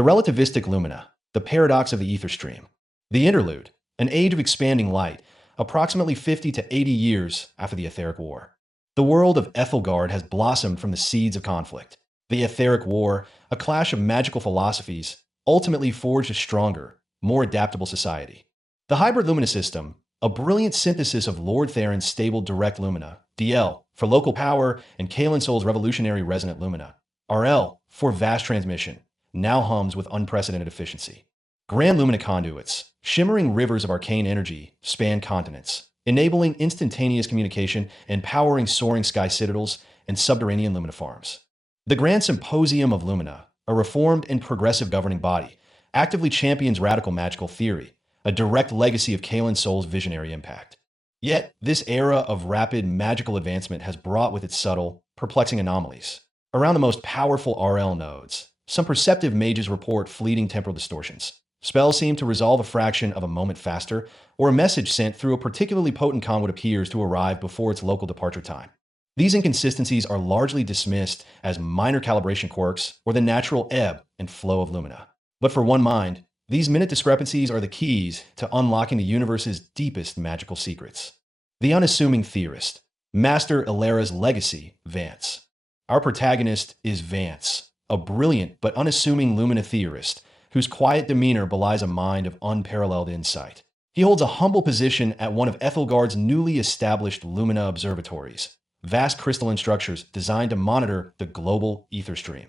The Relativistic Lumina, the paradox of the Aether-Stream. The interlude, an age of expanding light, approximately 50 to 80 years after the Etheric War. The world of Aethelgard has blossomed from the seeds of conflict. The Etheric War, a clash of magical philosophies, ultimately forged a stronger, more adaptable society. The hybrid lumina system, a brilliant synthesis of Lord Theron's stable direct lumina, DL, for local power, and Kaelin Sol's revolutionary resonant lumina, RL, for vast transmission, now hums with unprecedented efficiency. Grand lumina conduits, shimmering rivers of arcane energy, span continents, enabling instantaneous communication and powering soaring sky citadels and subterranean lumina farms. The Grand Symposium of Lumina, a reformed and progressive governing body, actively champions radical magical theory, a direct legacy of Kaelin Sol's visionary impact. Yet, this era of rapid magical advancement has brought with it subtle, perplexing anomalies. Around the most powerful RL nodes, some perceptive mages report fleeting temporal distortions. Spells seem to resolve a fraction of a moment faster, or a message sent through a particularly potent conduit appears to arrive before its local departure time. These inconsistencies are largely dismissed as minor calibration quirks or the natural ebb and flow of lumina. But for one mind, these minute discrepancies are the keys to unlocking the universe's deepest magical secrets. The unassuming theorist, Master Illyra's legacy, Vance. Our protagonist is Vance, a brilliant but unassuming lumina theorist whose quiet demeanor belies a mind of unparalleled insight. He holds a humble position at one of Aethelgard's newly established lumina observatories, vast crystalline structures designed to monitor the global Aether-Stream.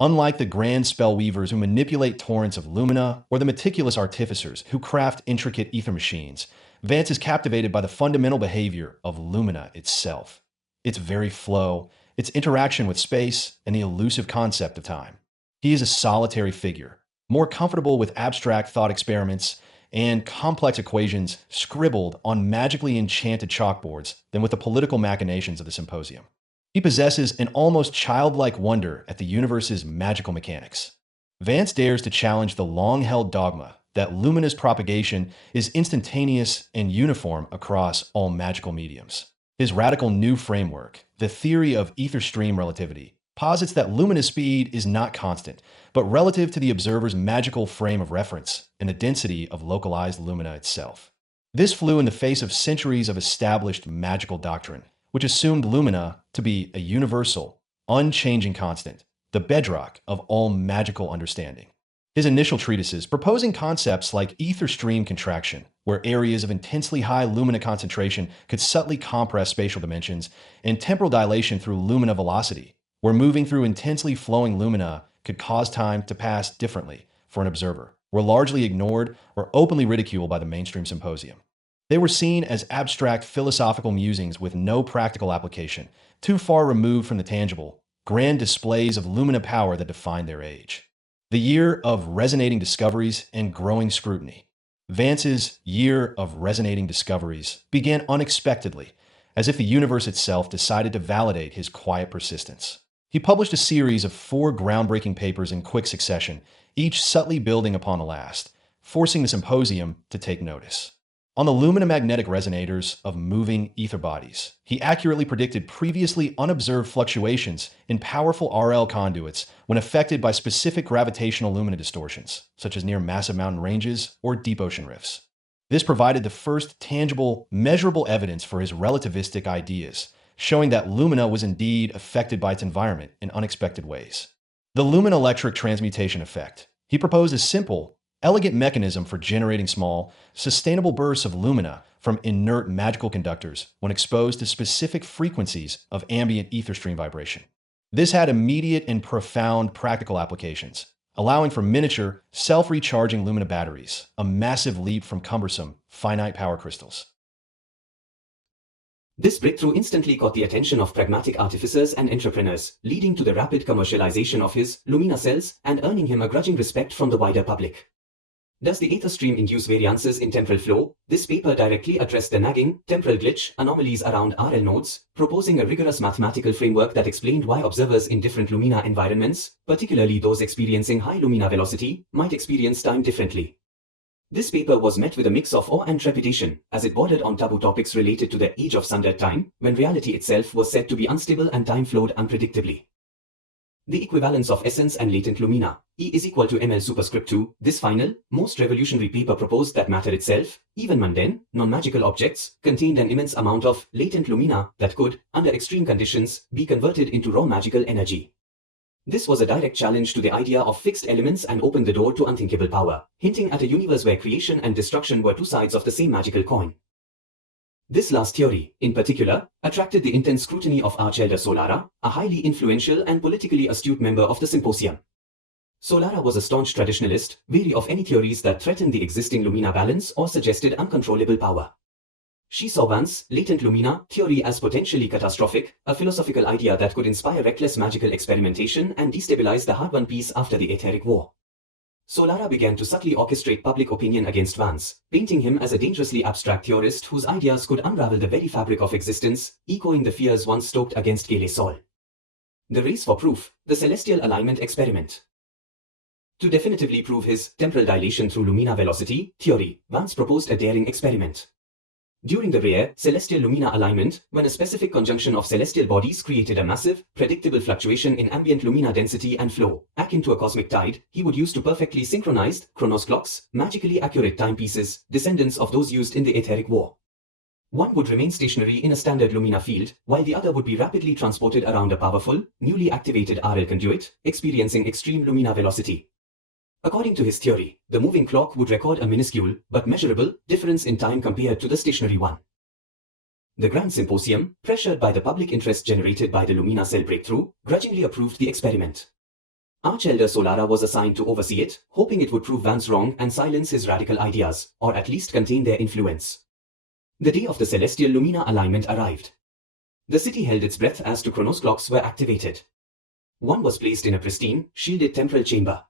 Unlike the grand spellweavers who manipulate torrents of lumina or the meticulous artificers who craft intricate ether machines, Vance is captivated by the fundamental behavior of lumina itself, its very flow, its interaction with space, and the elusive concept of time. He is a solitary figure, more comfortable with abstract thought experiments and complex equations scribbled on magically enchanted chalkboards than with the political machinations of the symposium. He possesses an almost childlike wonder at the universe's magical mechanics. Vance dares to challenge the long-held dogma that lumina's propagation is instantaneous and uniform across all magical mediums. His radical new framework, the theory of Aether-Stream relativity, posits that luminous speed is not constant, but relative to the observer's magical frame of reference and the density of localized lumina itself. This flew in the face of centuries of established magical doctrine, which assumed lumina to be a universal, unchanging constant, the bedrock of all magical understanding. His initial treatises, proposing concepts like Aether-Stream contraction, where areas of intensely high lumina concentration could subtly compress spatial dimensions, and temporal dilation through lumina velocity, where moving through intensely flowing lumina could cause time to pass differently for an observer, were largely ignored or openly ridiculed by the mainstream symposium. They were seen as abstract philosophical musings with no practical application, too far removed from the tangible, grand displays of lumina power that defined their age. The year of resonating discoveries and growing scrutiny. Vance's year of resonating discoveries began unexpectedly, as if the universe itself decided to validate his quiet persistence. He published a series of 4 groundbreaking papers in quick succession, each subtly building upon the last, forcing the symposium to take notice. On the luminomagnetic resonators of moving ether bodies, he accurately predicted previously unobserved fluctuations in powerful RL conduits when affected by specific gravitational lumina distortions, such as near massive mountain ranges or deep ocean rifts. This provided the first tangible, measurable evidence for his relativistic ideas, showing that lumina was indeed affected by its environment in unexpected ways. The luminoelectric transmutation effect. He proposed a simple, elegant mechanism for generating small, sustainable bursts of lumina from inert magical conductors when exposed to specific frequencies of ambient Aether-Stream vibration. This had immediate and profound practical applications, allowing for miniature, self-recharging lumina batteries, a massive leap from cumbersome, finite power crystals. This breakthrough instantly caught the attention of pragmatic artificers and entrepreneurs, leading to the rapid commercialization of his Lumina cells and earning him a grudging respect from the wider public. Does the Aether-Stream induce variances in temporal flow? This paper directly addressed the nagging, temporal glitch anomalies around RL nodes, proposing a rigorous mathematical framework that explained why observers in different lumina environments, particularly those experiencing high lumina velocity, might experience time differently. This paper was met with a mix of awe and trepidation, as it bordered on taboo topics related to the age of sundered time, when reality itself was said to be unstable and time flowed unpredictably. The equivalence of essence and latent lumina, E is equal to ml superscript 2. This final, most revolutionary paper proposed that matter itself, even mundane, non-magical objects, contained an immense amount of latent lumina that could, under extreme conditions, be converted into raw magical energy. This was a direct challenge to the idea of fixed elements and opened the door to unthinkable power, hinting at a universe where creation and destruction were two sides of the same magical coin. This last theory, in particular, attracted the intense scrutiny of Archelder Solara, a highly influential and politically astute member of the symposium. Solara was a staunch traditionalist, wary of any theories that threatened the existing lumina balance or suggested uncontrollable power. She saw Vance's latent lumina theory as potentially catastrophic, a philosophical idea that could inspire reckless magical experimentation and destabilize the hard-won peace after the Aetheric War. Solara began to subtly orchestrate public opinion against Vance, painting him as a dangerously abstract theorist whose ideas could unravel the very fabric of existence, echoing the fears once stoked against Gale Sol. The race for proof, the celestial alignment experiment. To definitively prove his temporal dilation through lumina velocity theory, Vance proposed a daring experiment. During the rare celestial lumina alignment, when a specific conjunction of celestial bodies created a massive, predictable fluctuation in ambient lumina density and flow, akin to a cosmic tide, he would use to perfectly synchronized chronos clocks, magically accurate timepieces, descendants of those used in the Aetheric War. One would remain stationary in a standard lumina field, while the other would be rapidly transported around a powerful, newly activated RL conduit, experiencing extreme lumina velocity. According to his theory, the moving clock would record a minuscule, but measurable, difference in time compared to the stationary one. The Grand Symposium, pressured by the public interest generated by the Lumina cell breakthrough, grudgingly approved the experiment. Archelder Solara was assigned to oversee it, hoping it would prove Vance wrong and silence his radical ideas, or at least contain their influence. The day of the celestial Lumina alignment arrived. The city held its breath as two chronos clocks were activated. One was placed in a pristine, shielded temporal chamber.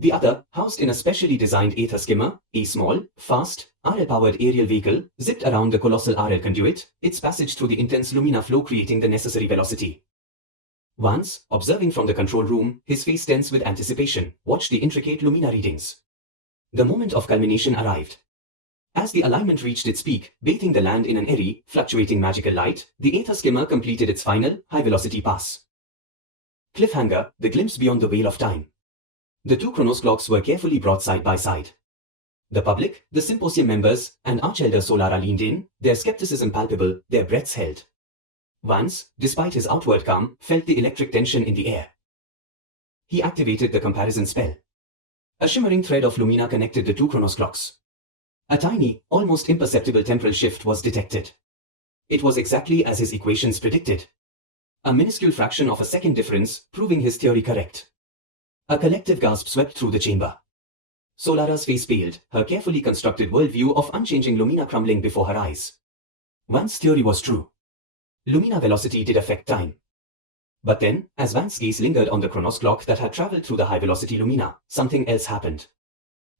The other, housed in a specially designed Aether skimmer, a small, fast, RL-powered aerial vehicle, zipped around the colossal RL conduit, its passage through the intense lumina flow creating the necessary velocity. Vance, observing from the control room, his face tense with anticipation, watched the intricate lumina readings. The moment of culmination arrived. As the alignment reached its peak, bathing the land in an airy, fluctuating magical light, the Aether skimmer completed its final, high-velocity pass. Cliffhanger, the glimpse beyond the veil of time. The two chronos clocks were carefully brought side by side. The public, the symposium members, and Archelder Solara leaned in, their skepticism palpable, their breaths held. Vance, despite his outward calm, felt the electric tension in the air. He activated the comparison spell. A shimmering thread of lumina connected the two chronos clocks. A tiny, almost imperceptible temporal shift was detected. It was exactly as his equations predicted. A minuscule fraction of a second difference, proving his theory correct. A collective gasp swept through the chamber. Solara's face paled, her carefully constructed worldview of unchanging lumina crumbling before her eyes. Vance's theory was true. Lumina velocity did affect time. But then, as Vance's gaze lingered on the chronos clock that had traveled through the high-velocity lumina, something else happened.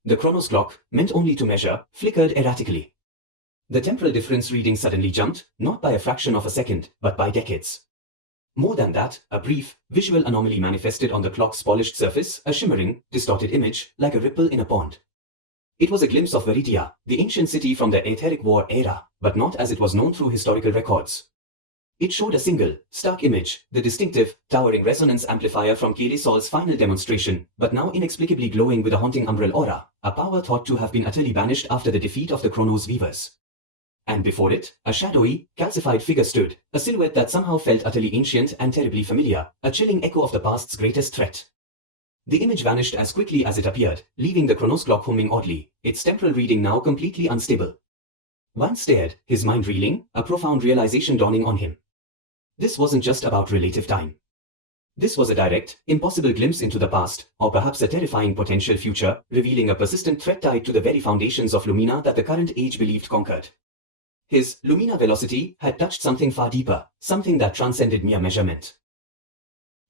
The chronos clock, meant only to measure, flickered erratically. The temporal difference reading suddenly jumped, not by a fraction of a second, but by decades. More than that, a brief, visual anomaly manifested on the clock's polished surface, a shimmering, distorted image, like a ripple in a pond. It was a glimpse of Veridia, the ancient city from the Aetheric War era, but not as it was known through historical records. It showed a single, stark image, the distinctive, towering resonance amplifier from Gale Sol's final demonstration, but now inexplicably glowing with a haunting umbral aura, a power thought to have been utterly banished after the defeat of the Chronos Weavers. And before it, a shadowy, calcified figure stood, a silhouette that somehow felt utterly ancient and terribly familiar, a chilling echo of the past's greatest threat. The image vanished as quickly as it appeared, leaving the chronos clock humming oddly, its temporal reading now completely unstable. Vance stared, his mind reeling, a profound realization dawning on him. This wasn't just about relative time. This was a direct, impossible glimpse into the past, or perhaps a terrifying potential future, revealing a persistent threat tied to the very foundations of Lumina that the current age believed conquered. His lumina velocity had touched something far deeper, something that transcended mere measurement.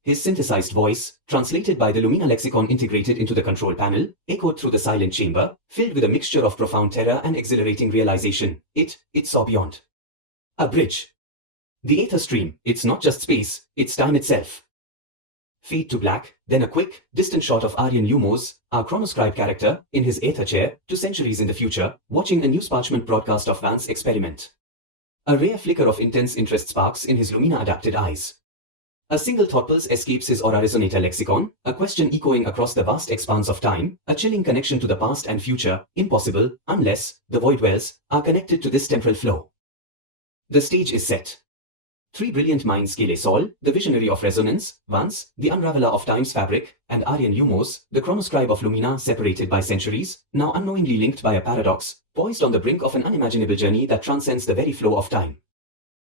His synthesized voice, translated by the Lumina lexicon integrated into the control panel, echoed through the silent chamber, filled with a mixture of profound terror and exhilarating realization. It saw beyond. A bridge. The Aether-Stream, it's not just space, it's time itself. Fade to black, then a quick, distant shot of Aryan Lumos, our chronoscribe character, in his Aether chair, 2 centuries in the future, watching a news parchment broadcast of Vance's experiment. A rare flicker of intense interest sparks in his Lumina-adapted eyes. A single thought pulse escapes his aura resonator lexicon, a question echoing across the vast expanse of time, a chilling connection to the past and future, impossible, unless, the void wells, are connected to this temporal flow. The stage is set. Three brilliant minds, Kele Sol, the visionary of resonance, Vance, the unraveler of time's fabric, and Aryan Lumos, the chronoscribe of Lumina, separated by centuries, now unknowingly linked by a paradox, poised on the brink of an unimaginable journey that transcends the very flow of time.